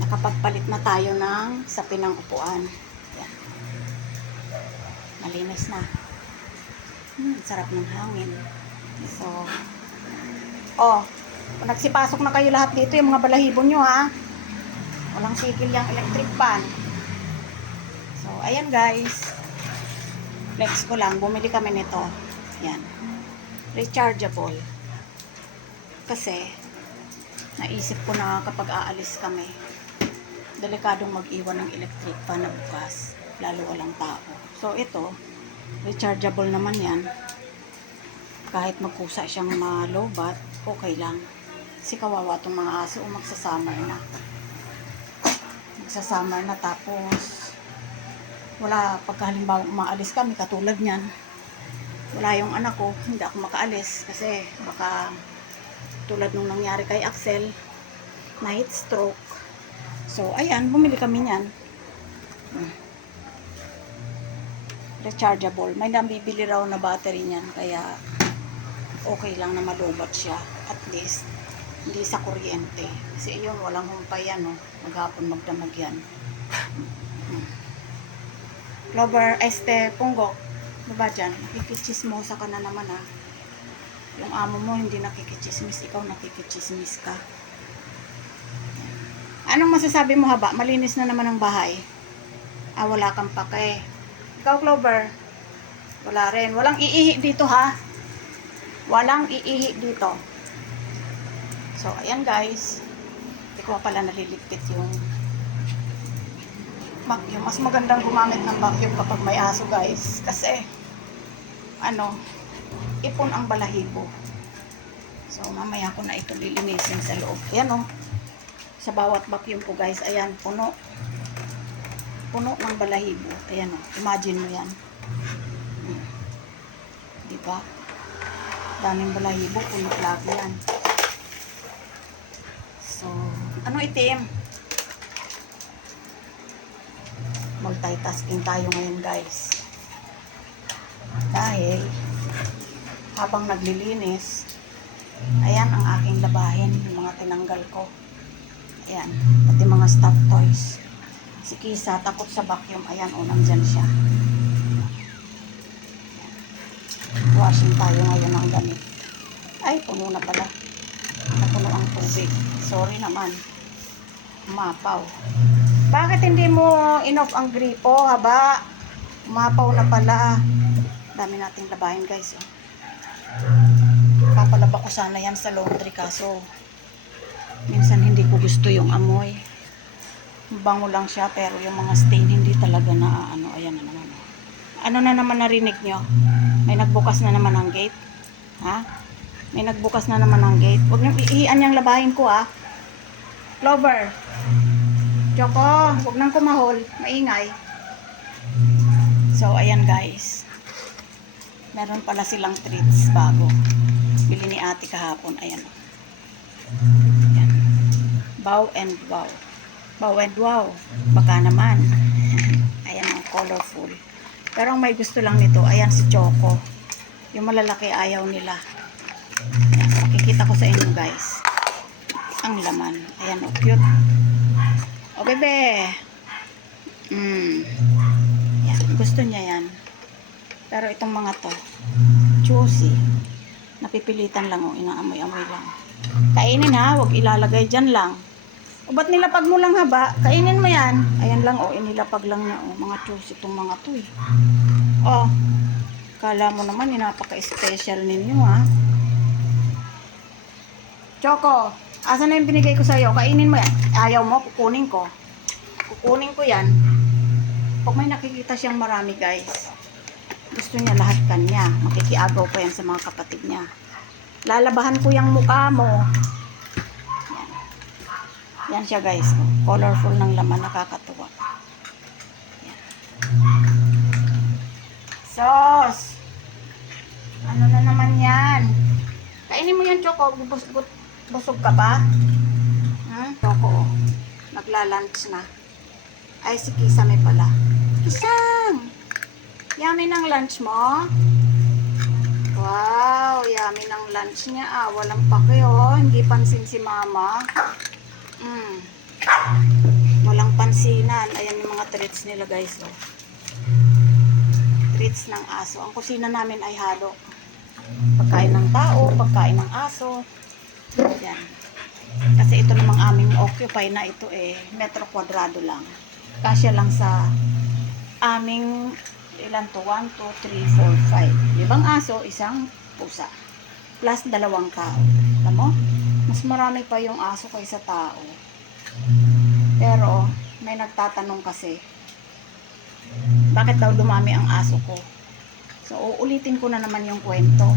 Nakapagpalit na tayo ng sapin ng upuan. Ayan. Malinis na. Hmm, sarap ng hangin. So, oh, nagsipasok na kayo lahat dito, yung mga balahibo nyo ha. Walang sigil yung electric fan. So, ayan guys. Flex ko lang, bumili kami nito. Yan. Rechargeable. Kasi, naisip ko na kapag aalis kami, delikadong mag-iwan ng electric fan na bukas, lalo walang tao. So, ito, rechargeable naman yan. Kahit magkusa siyang malobat, okay lang. Kasi kawawa itong mga aso o magsasummer na. Magsasummer na tapos wala pagka halimbawa umaalis kami katulad niyan wala yung anak ko hindi ako makaalis kasi baka tulad nung nangyari kay Axel night stroke so ayan bumili kami niyan rechargeable may nabibili raw na battery niyan kaya okay lang na malubat siya at least hindi sa kuryente kasi yun walang humpay yan no? maghapon magdamag yan Clover, este, punggok. Ano ba dyan? Nakikichismosa ka na naman ha. Yung amo mo hindi nakikichismis, ikaw nakikichismis ka. Anong masasabi mo haba? Malinis na naman ang bahay. Ah, wala kang pake. Ikaw, Clover. Wala rin. Walang iihi dito ha. Walang iihi dito. So, ayan guys. Hindi ko pala naliligpit yung vacuum. Mas magandang gumamit ng vacuum kapag may aso guys. Kasi, ano, ipon ang balahibo. So, mamaya ko na ito lilinisin sa loob. Ayan o. Sa bawat vacuum ko guys, ayan, puno. Puno ng balahibo. Ayan o. Imagine mo yan. Hmm. Di ba? Daming balahibo, puno lagi yan. So, ano itim? multitasking tayo ngayon guys dahil habang naglilinis ayan ang aking labahin yung mga tinanggal ko. Ayan pati mga stuffed toys. Si Kisa takot sa vacuum. Ayan o nandyan siya. Washing tayo ngayon ng damit. Ay puno na pala. Napuno ang tubig. Sorry naman. Umapaw bakit hindi mo inoff ang gripo, haba? Umapaw na pala. Dami nating labahin, guys. Oh. Papalaba ko sana yan sa laundry kaso minsan hindi ko gusto yung amoy. Bango lang siya pero yung mga stain hindi talaga na ano. Ayan na naman. Ano na naman narinig nyo? May nagbukas na naman ang gate. Ha? May nagbukas na naman ang gate. Huwag nyo iihian yung labahin ko, ah. Clover. Choco, huwag nang kumahol. Maingay. So, ayan guys. Meron pala silang treats bago. Bili ni ate kahapon. Ayan. Ayan. Bow and wow. Bow and wow. Baka naman. Ayan ang colorful. Pero ang may gusto lang nito, ayan si Choco. Yung malalaki ayaw nila. Ayan, makikita ko sa inyo guys. Ang laman. Ayan o, cute. O, bebe. Mm. Yan. Gusto niya yan. Pero itong mga to, juicy. Napipilitan lang o, inaamoy-amoy lang. Kainin ha, huwag ilalagay dyan lang. O, ba't nilapag mo lang haba? Kainin mo yan. Ayan lang o, inilapag lang niya o. Mga juicy itong mga to eh. O, kala mo naman, inapaka-special ninyo ha. Choco, Asan na yung binigay ko sa'yo? Kainin mo yan. Ayaw mo, kukunin ko. Kukunin ko yan. Pag may nakikita siyang marami, guys, gusto niya lahat kanya. Makikiagaw pa yan sa mga kapatid niya. Lalabahan ko yung mukha mo. Yan. Yan siya, guys. Colorful ng laman, nakakatuwa. Sos! Ano na naman yan? Kainin mo yung choco. Bus bu- busog ka ba? Hmm? Choco. oh. Nagla-lunch na. Ay, si Kisame pala. Kisang! Yummy ng lunch mo? Wow, yummy ng lunch niya ah. Walang pake oh. Hindi pansin si mama. Mm. Walang pansinan. Ayan yung mga treats nila guys oh. Treats ng aso. Ang kusina namin ay halo. Pagkain ng tao, pagkain ng aso. Yan. Kasi ito namang aming occupy na ito eh, metro kwadrado lang. Kasya lang sa aming ilan to? 1, 2, 3, 4, 5. Ibang aso, isang pusa. Plus dalawang tao. Alam mo? Mas marami pa yung aso kaysa tao. Pero, may nagtatanong kasi, bakit daw dumami ang aso ko? So, uulitin ko na naman yung kwento.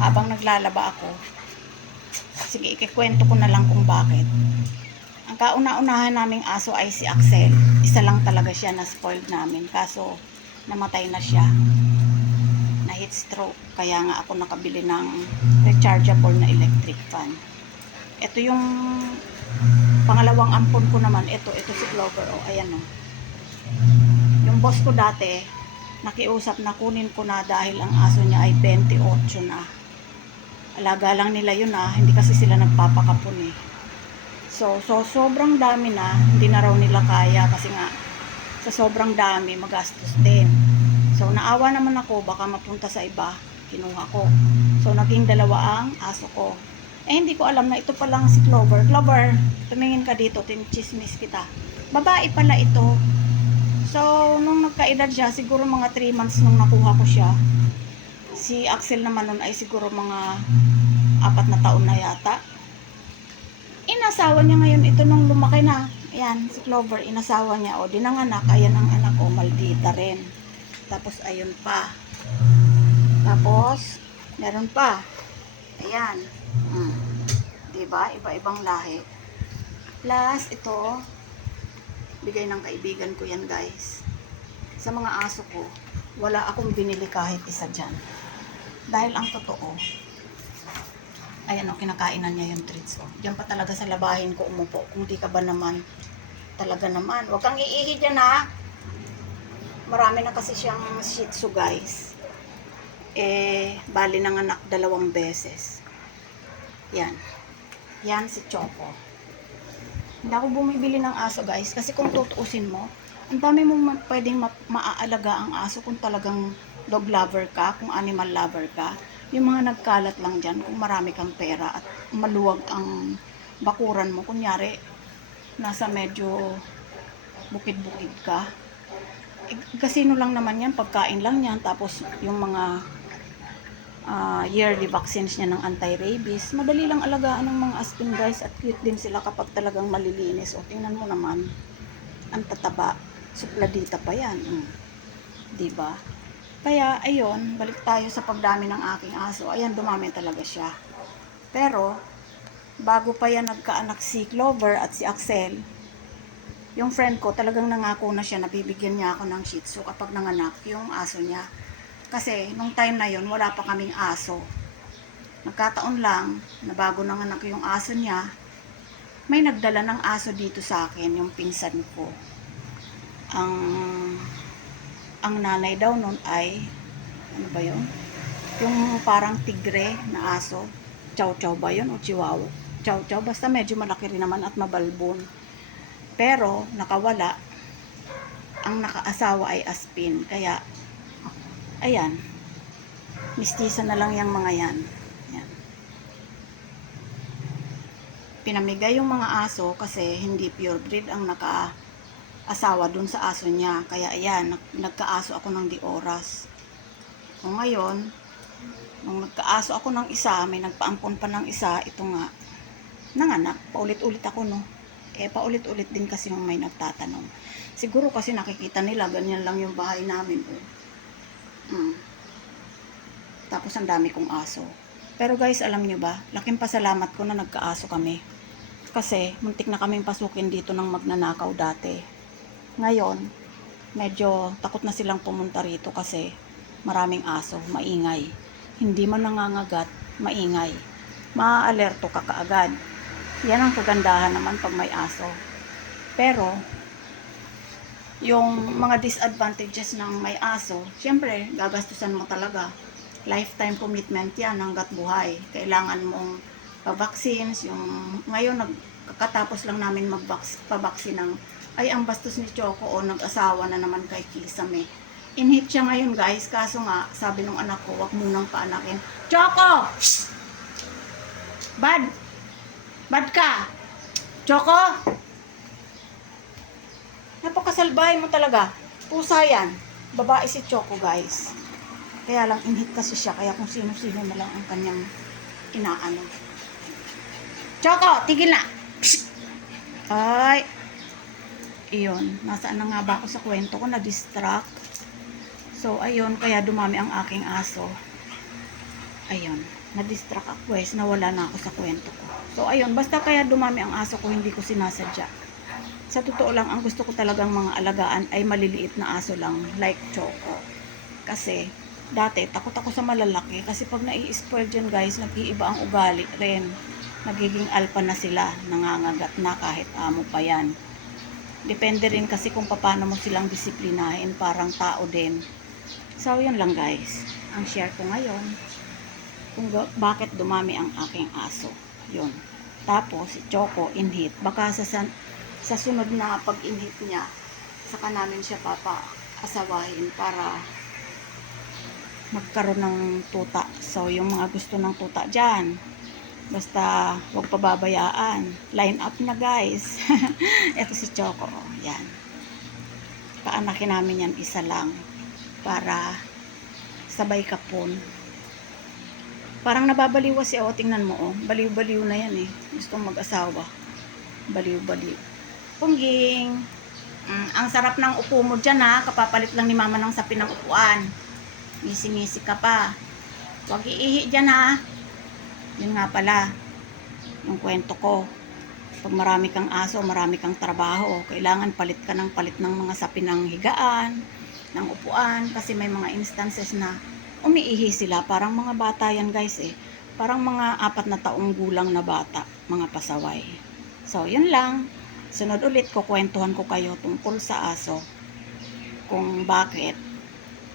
Habang naglalaba ako, sige, ikikwento ko na lang kung bakit. Ang kauna-unahan naming aso ay si Axel. Isa lang talaga siya na spoiled namin. Kaso, namatay na siya. Na heat stroke. Kaya nga ako nakabili ng rechargeable na electric fan. Ito yung pangalawang ampon ko naman. Ito, ito si Clover. O, ayan o. Yung boss ko dati, nakiusap na kunin ko na dahil ang aso niya ay 28 na. Alaga lang nila yun ah. Hindi kasi sila nagpapakapon eh. So, so sobrang dami na, hindi na raw nila kaya kasi nga sa sobrang dami magastos din. So naawa naman ako baka mapunta sa iba, kinuha ko. So naging dalawa ang aso ko. Eh hindi ko alam na ito pa lang si Clover. Clover, tumingin ka dito, tinchismis kita. Babae pala ito. So nung nagkaedad siya, siguro mga 3 months nung nakuha ko siya. Si Axel naman nun ay siguro mga apat na taon na yata inasawa niya ngayon ito nung lumaki na. Ayan, si Clover, inasawa niya. O, dinanganak. Ayan ang anak ko, maldita rin. Tapos, ayun pa. Tapos, meron pa. Ayan. Hmm. Diba? Iba-ibang lahi. Plus, ito, bigay ng kaibigan ko yan, guys. Sa mga aso ko, wala akong binili kahit isa dyan. Dahil ang totoo, ayan o, kinakainan niya yung treats ko. Diyan pa talaga sa labahin ko umupo. Kung di ka ba naman, talaga naman. Huwag kang iihi dyan ha. Marami na kasi siyang shih tzu guys. Eh, bali ng anak dalawang beses. Yan. Yan si Choco. Hindi ako bumibili ng aso guys. Kasi kung tutuusin mo, ang dami mong ma- pwedeng ma- maaalaga ang aso kung talagang dog lover ka, kung animal lover ka yung mga nagkalat lang dyan, kung marami kang pera at maluwag ang bakuran mo, kunyari, nasa medyo bukid-bukid ka, kasino lang naman yan, pagkain lang yan, tapos yung mga ah, yearly vaccines niya ng anti-rabies, madali lang alagaan ng mga aspin guys at cute din sila kapag talagang malilinis. O tingnan mo naman, ang tataba, supladita pa yan. Mm. 'Di ba? Kaya, ayun, balik tayo sa pagdami ng aking aso. Ayan, dumami talaga siya. Pero, bago pa yan nagkaanak si Clover at si Axel, yung friend ko talagang nangako na siya na bibigyan niya ako ng shih tzu kapag nanganak yung aso niya. Kasi, nung time na yun, wala pa kaming aso. Nagkataon lang na bago nanganak yung aso niya, may nagdala ng aso dito sa akin, yung pinsan ko. Ang ang nanay daw nun ay ano ba yun? Yung parang tigre na aso. Chow chow ba yun? O chihuahua? Chow chow. Basta medyo malaki rin naman at mabalbon. Pero nakawala. Ang nakaasawa ay aspin. Kaya, ayan. Mistisa na lang yung mga yan. yan. Pinamigay yung mga aso kasi hindi pure breed ang naka asawa dun sa aso niya. Kaya ayan, nag- nagkaaso ako ng di oras. So ngayon, nung nagkaaso ako ng isa, may nagpaampon pa ng isa, ito nga, nanganak, paulit-ulit ako no. Eh, paulit-ulit din kasi yung may nagtatanong. Siguro kasi nakikita nila, ganyan lang yung bahay namin. Oh. Mm. Tapos ang dami kong aso. Pero guys, alam nyo ba, laking pasalamat ko na nagkaaso kami. Kasi, muntik na kaming pasukin dito ng magnanakaw dati. Ngayon, medyo takot na silang pumunta rito kasi maraming aso, maingay. Hindi man nangangagat, maingay. Maaalerto ka kaagad. Yan ang kagandahan naman pag may aso. Pero, yung mga disadvantages ng may aso, syempre, gagastusan mo talaga. Lifetime commitment yan hanggat buhay. Kailangan mong pa-vaccines. Yung, ngayon, nagkatapos lang namin mag-pabaksin ng, ay, ang bastos ni Choco o nag-asawa na naman kay Kisame. Inhit siya ngayon guys, kaso nga, sabi nung anak ko, wag munang paanakin. Choco! Bad! Bad ka! Choco! Napakasalbahay mo talaga. Pusa yan. Babae si Choco, guys. Kaya lang inhit kasi siya. Kaya kung sino-sino na lang ang kanyang inaano. Choco, tigil na! Psst! Ay! Iyon. Nasaan na nga ba ako sa kwento ko? Na-distract. So, ayun. Kaya dumami ang aking aso. Ayun. Na-distract ako guys. Nawala na ako sa kwento ko. So, ayun. Basta kaya dumami ang aso ko, hindi ko sinasadya sa totoo lang, ang gusto ko talagang mga alagaan ay maliliit na aso lang, like Choco. Kasi, dati, takot ako sa malalaki. Kasi pag nai-spoil dyan, guys, nag-iiba ang ugali rin. Nagiging alpha na sila, nangangagat na kahit amo pa yan. Depende rin kasi kung paano mo silang disiplinahin, parang tao din. So, yun lang guys. Ang share ko ngayon, kung bakit dumami ang aking aso. Yun. Tapos, si Choco, inhit. Baka sa, sa sunod na pag-inhit niya, saka namin siya papa-asawahin para magkaroon ng tuta. So, yung mga gusto ng tuta dyan, basta huwag pababayaan. Line up na guys. Ito si Choco. Yan. Paanakin namin yan isa lang para sabay kapon. Parang nababaliw si O. Tingnan mo oh. Baliw-baliw na yan eh. Gustong mag-asawa. Baliw-baliw. Pungging. Mm, ang sarap ng upo mo dyan ha. Kapapalit lang ni mama ng sapi ng upuan. Ngisi-ngisi ka pa. Huwag iihi dyan ha. Yun nga pala. Yung kwento ko. Pag marami kang aso, marami kang trabaho. Kailangan palit ka ng palit ng mga sapi ng higaan, ng upuan. Kasi may mga instances na umiihi sila. Parang mga bata yan guys eh. Parang mga apat na taong gulang na bata. Mga pasaway. So, yun lang. Sunod ulit, kukwentuhan ko kayo tungkol sa aso. Kung bakit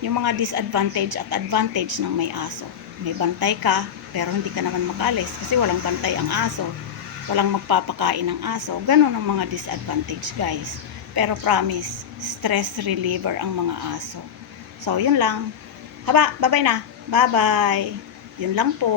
yung mga disadvantage at advantage ng may aso. May bantay ka, pero hindi ka naman makalis kasi walang bantay ang aso. Walang magpapakain ng aso. Ganon ang mga disadvantage, guys. Pero promise, stress reliever ang mga aso. So, yun lang. Haba, bye-bye na. Bye-bye. Yun lang po.